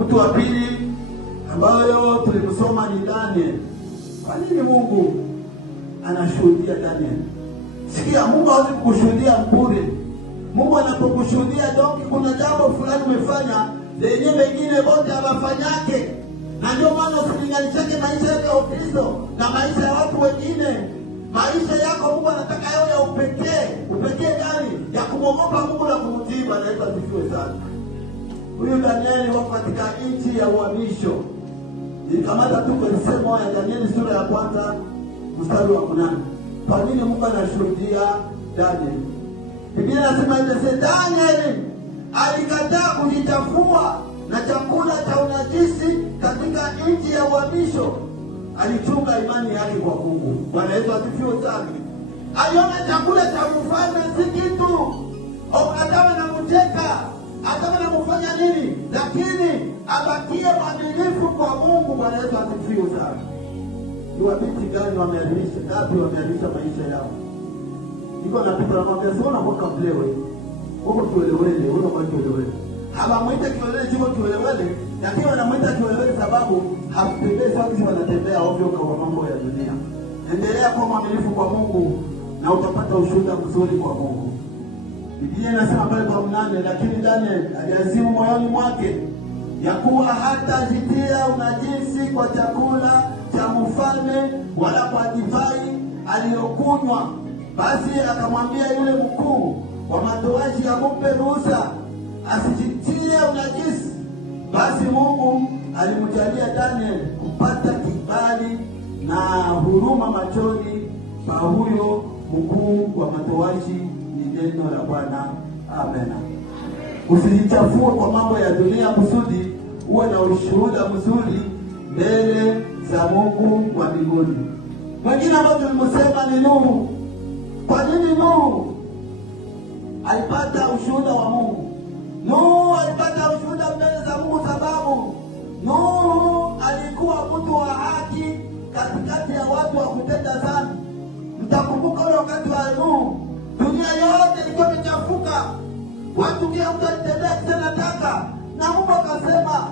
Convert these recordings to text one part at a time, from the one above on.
Mtu wa pili ambayo tulimsoma ni Daniel. Kwa nini Mungu anashuhudia Daniel? Sikia, Mungu hawezi kukushuhudia bure. Mungu anapokushuhudia donki kuna jambo fulani umefanya lenye wengine wote hawafanyake. Na ndio maana usilinganishake maisha yako ya Ukristo na maisha ya watu wengine. Maisha yako Mungu anataka yawe ya upekee. Upekee gani? Ya kumwogopa Mungu na kumtii. Bwana Yesu asifiwe sana. Huyu Danieli wako katika nchi ya uhamisho. Nikamata tu kwenye semo ya Danieli sura ya 1 mstari wa 8. Kwa nini Mungu anashuhudia Daniel? Biblia inasema Daniel alikataa kujichafua na chakula cha unajisi katika nchi ya uhamisho. Alichunga imani yake kwa Mungu. Bwana Yesu asifiwe sana. Aliona chakula cha mfalme si kitu. Atawa na mcheka, atawa na kufanya nini? Lakini abakie mwaminifu kwa Mungu. Bwana Yesu asifiwe sana. Ni wabiti gani wameadhimisha, ngapi wameadhimisha maisha yao? Niko napita na mwambia sio unapoka mlewe. Huko tuelewele, wewe kwa tuelewele. Hawamuita kielewele chiko kielewele, lakini wanamuita kielewele sababu hapendezi watu wanatembea ovyo kwa mambo ya dunia. Endelea kuwa mwaminifu kwa Mungu na utapata ushuhuda mzuri kwa Mungu. Biblia inasema pale kwa 8, lakini Daniel aliazimu moyoni mwake ya kuwa hatajitia unajisi kwa chakula cha mfalme wala kwa divai aliyokunywa. Basi akamwambia yule mkuu wa matowashi ampe ruhusa asijitie unajisi. Basi Mungu alimjalia Daniel kupata kibali na huruma machoni pa huyo mkuu wa matowashi. Ni neno la Bwana. Amen. Usijichafue kwa mambo ya dunia kusudi uwe na ushuhuda mzuri mbele za Mungu wa mbinguni. Mwingine ambao tulimsema ni Nuhu. Kwa nini Nuhu alipata ushuhuda wa Mungu? Nuhu alipata ushuhuda mbele za Mungu sababu Nuhu alikuwa mtu wa haki katikati ya watu wa kutenda dhambi. Mtakumbuka ule wakati wa Nuhu, dunia yote ilikuwa imechafuka. Watu kila mtu alitembea kitenda taka. Na Mungu akasema,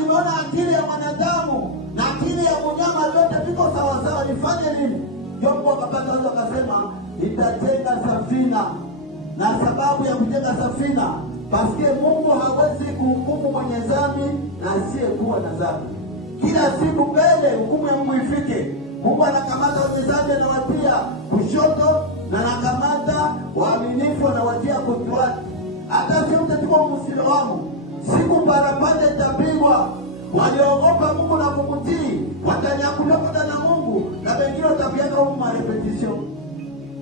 nimeona akili ya mwanadamu na akili ya mnyama yote viko sawa sawa, nifanye nini? Ndio Mungu akapata watu akasema, nitajenga safina. Na sababu ya kujenga safina, paske Mungu hawezi kuhukumu mwenye dhambi na asiyekuwa na dhambi. Kila siku mbele hukumu ya Mungu ifike. Mungu anakamata wenye dhambi na watia kushoto, na anakamata waaminifu na watia kutuati. Hata sio mtatuwa Muislamu, siku parapanda itapigwa. Waliogopa Mungu na kumtii watanyakuliwa kwenda na Mungu, na wengine watafiaka huko marepetition,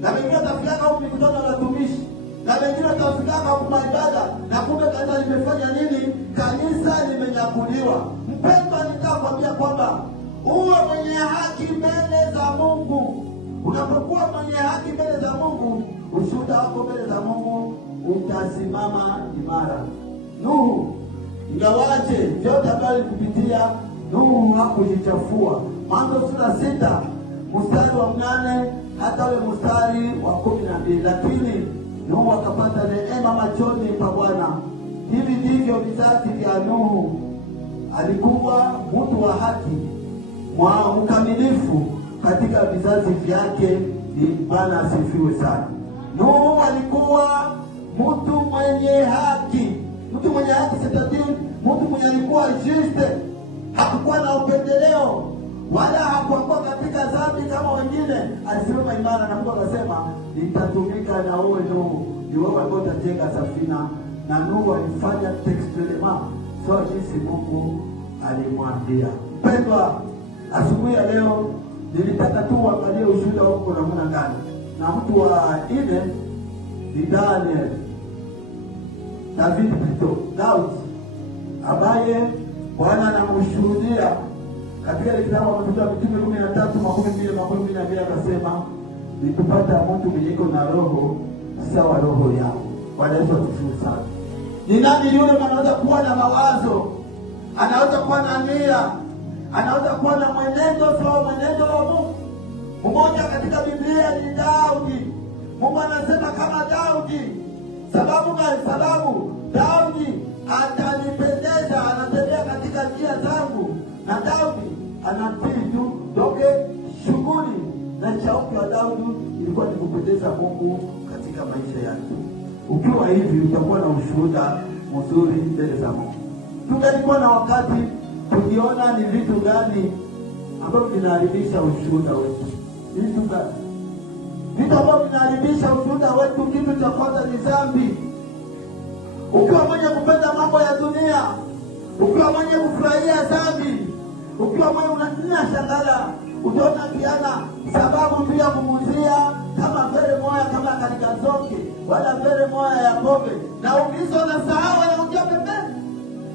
na wengine watafiaka huko mikutano ya watumishi, na wengine watafiaka huko ibada, na kumbe kanisa limefanya nini? Kanisa limenyakuliwa. Mpendwa, nitakwambia kwamba uwe mwenye haki mbele za Mungu. Unapokuwa mwenye haki mbele za Mungu, ushuhuda wako mbele za Mungu utasimama imara. Nuhu, ingawaje vyote ambavyo kupitia, Nuhu hakujichafua. Mwanzo sura 6 mstari wa 8 hata ule mstari wa 12. Lakini Nuhu akapata neema machoni pa Bwana. Hivi ndivyo vizazi vya Nuhu. Alikuwa mtu wa haki, mkamilifu katika vizazi vyake. Ni Bwana asifiwe sana. Nuhu alikuwa mtu mwenye haki. Mtu mwenye haki c'est-à-dire mtu mwenye alikuwa juste. Hakukuwa na upendeleo wala hakuwa katika dhambi kama wengine. Alisimama imara na Mungu akasema, nitatumika na wewe Nuhu. Ni wewe ambaye utajenga safina. Na Nuhu alifanya textuellement sawa jinsi Mungu alimwambia. Mpendwa, asubuhi ya leo nilitaka tu uangalie ushuhuda wako namna gani. Na mtu wa ine ni Daniel. Daudi ambaye Bwana anamshuhudia katika kitabu cha Matendo ya Mitume 13:12 akasema, nikupata mtu mwenye na roho sawa roho yao. Bwana Yesu asifiwe sana. Ni nani yule anaweza kuwa na mawazo, anaweza kuwa na nia, anaweza kuwa na mwenendo sawa mwenendo wa Mungu? Mmoja katika Biblia ni Daudi. Mungu anasema kama Daudi. Sababu Daudi atanipendeza, anatembea katika njia zangu, na Daudi anatii tu toke shughuli na shauku ya Daudi ilikuwa ni kupendeza Mungu katika maisha yake. Ukiwa hivi utakuwa na ushuhuda mzuri mbele za Mungu. Tungalikuwa na wakati tukiona ni vitu gani ambavyo vinaharibisha ushuhuda wetu. Vitu gani? Vitu ambavyo vinaharibisha ushuhuda wetu, kitu cha kwanza ni dhambi. Ukiwa mwenye kupenda mambo ya dunia, ukiwa mwenye kufurahia dhambi, ukiwa mwenye unashangala, utaona kiana sababu tu ya kumuzia kama vere moya kama katika zoke, wala vere moya ya pombe, na ukizo na sahau ya ukia pembeni.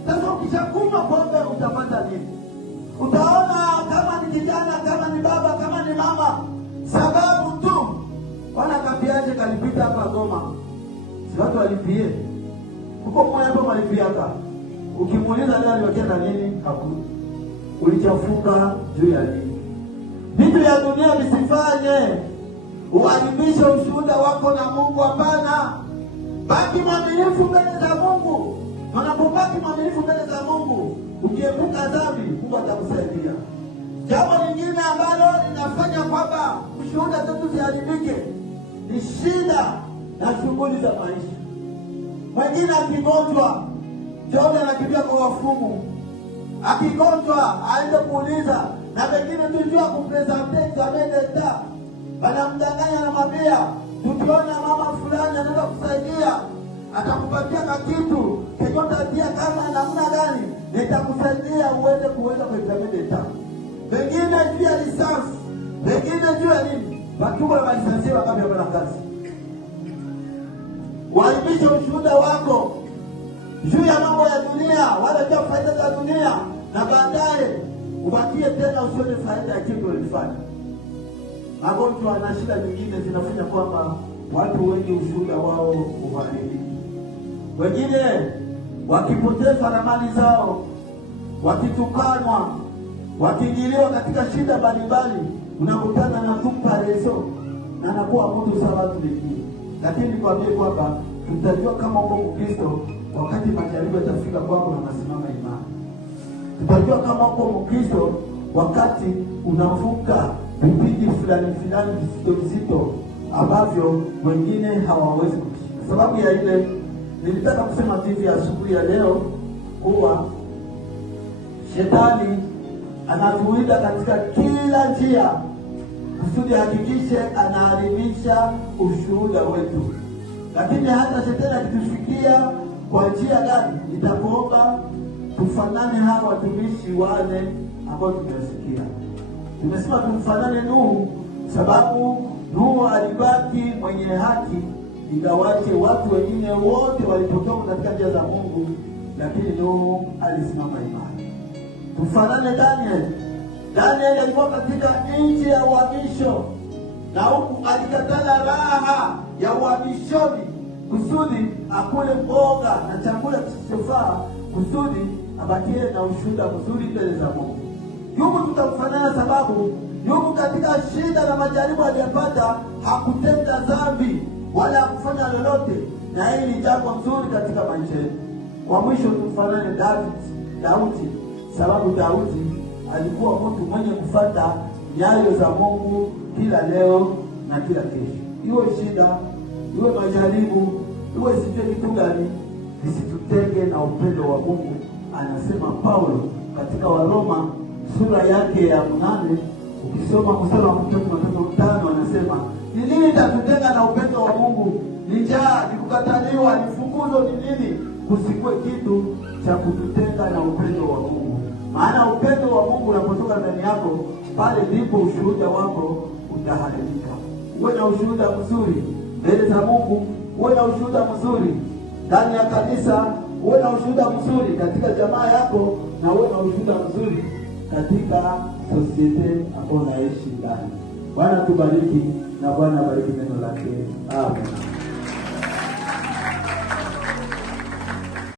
Sasa ukishakuma pombe utapata nini? Utaona kama ni kijana, kama ni baba, kama ni mama, sababu tu wana kapiaje kalipita hapa Goma. Si watu walipie. Uko moja hapo walipiaka. Ukimuuliza leo aliwekea nini? Hakuna. Ulichafuka juu ya nini? Vitu ya dunia visifanye uharibishe ushuhuda wako na Mungu. Hapana. Baki mwaminifu mbele za Mungu. Unapobaki mwaminifu mbele za Mungu, ukiepuka dhambi, Mungu atakusaidia. Jambo lingine ambalo linafanya kwamba ushuhuda zetu ziharibike ni shida na shughuli za maisha. Mwingine akigonjwa, John anakimbia kwa wafumu. Akigonjwa aende kuuliza, na wengine tujua kupresente examen d'etat. Wanamdanganya na mabia, tukiona mama fulani anaweza kusaidia, atakupatia kitu, kekota dia kama namna gani, nitakusaidia uweze kuweza kwa examen d'etat. Wengine juu ya lisansi, wengine juu ya nini? Wakubwa wa lisansi wakabi wapela kazi. Waibisha ushuhuda wako juu ya mambo ya dunia, wala juu faida za dunia, na baadaye ubakie tena usione faida ya kitu ulifanya. Magonjwa na shida nyingine zinafanya kwamba watu wengi ushuhuda wao uharibike. Wengine wakipoteza ramani zao, wakitukanwa, wakingiliwa katika shida mbalimbali, unakutana na kumparezo na anakuwa mtu sawa watu wengine. Lakini nikwambie kwamba tutajua kama uko Mkristo wakati majaribu yatafika kwako na unasimama imani. Tutajua kama uko Mkristo wakati unavuka vipindi fulani vizito ambavyo wengine hawawezi kushika. Sababu ya ile nilitaka kusema hivi asubuhi ya leo kuwa shetani anatuwinda katika kila njia kusudi hakikishe anaharibisha ushuhuda wetu. Lakini hata shetani akitufikia kwa njia gani, nitakuomba tufanane hawa watumishi wale ambao tumesikia. Tumesema tumfanane Nuhu, sababu Nuhu alibaki mwenye haki, ingawaje watu wengine wote walipotoka katika njia za Mungu, lakini Nuhu alisimama imara. Tufanane Daniel. Daniel alikuwa katika nchi ya uhamisho, na huku alikatala raha ya uhamishoni kusudi akule mboga na chakula kisichofaa, kusudi abakie na ushuhuda mzuri mbele za Mungu. Yuko tutakufanana sababu yuko katika shida na majaribu aliyopata, hakutenda dhambi wala hakufanya lolote, na hii ni jambo nzuri katika maisha yetu. Kwa mwisho tufanane Daudi, sababu Daudi alikuwa mtu mwenye kufuata nyayo za Mungu kila leo na kila kesho. Iwe shida, iwe majaribu, iwe sijue kitu gani, visitutenge na upendo wa Mungu. Anasema Paulo katika Waroma sura yake ya 8, ukisoma mstari wa 5 anasema, ni nini tatutenga na upendo wa Mungu? Ni njaa, ni kukataliwa, ni fukuzo, ni nini? Kusikwe kitu cha kututenga na upendo wa Mungu. Maana upendo wa Mungu unapotoka ndani yako, pale ndipo ushuhuda wako utaharibika. Uwe na ushuhuda mzuri mbele za Mungu, uwe na ushuhuda mzuri ndani ya kanisa, uwe na ushuhuda mzuri katika jamaa yako, na uwe na ushuhuda mzuri katika sosiete ambayo unaishi ndani. Bwana tubariki na Bwana bariki neno lake. Amen.